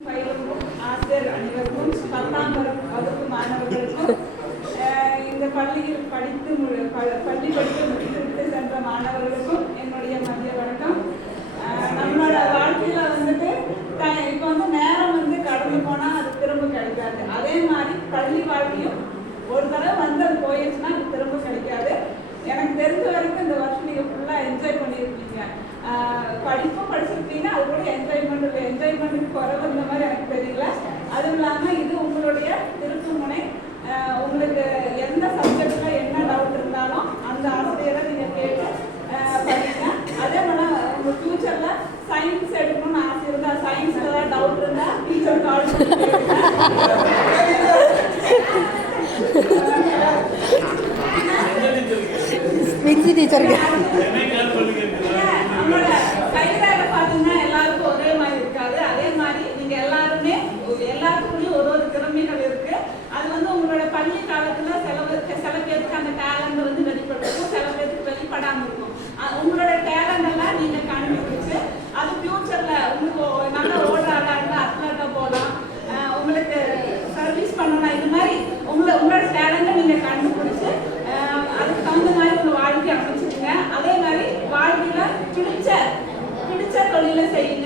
பயிலும் ஆசிரியர் அனைவருக்கும் பத்தாம் வகுப்பு மாணவர்களுக்கும் அஹ், இந்த பள்ளியில் படித்து மு- பள்ளி படித்து முடித்துவிட்டு சென்ற மாணவர்களுக்கும் என்னுடைய மதிய வணக்கம். அஹ், நம்மளோட வாழ்க்கையில வந்துட்டு இப்போ வந்து நேரம் வந்து கடந்து போனா அது திரும்ப கிடைக்காது. அதே மாதிரி பள்ளி வாழ்க்கையும் ஒரு தடவை வந்து அது போயிடுச்சுன்னா திரும்ப என்ஜாய்மெண்ட்டுக்கு குறைவு இந்த மாதிரி எனக்கு தெரியல. அதுவும் இல்லாம இது உங்களுடைய திருப்புமுனை. உங்களுக்கு எந்த சப்ஜெக்ட்ல என்ன டவுட் இருந்தாலும் அந்த ஆசிரியரை நீங்க கேட்டு படிங்க. அதே போல உங்க ஃபியூச்சர்ல சயின்ஸ் எடுக்கணும்னு ஆசை இருந்தா சயின்ஸ்ல ஏதாவது டவுட் இருந்தா டீச்சர் கால் டீச்சருக்கு Cardiola Seguí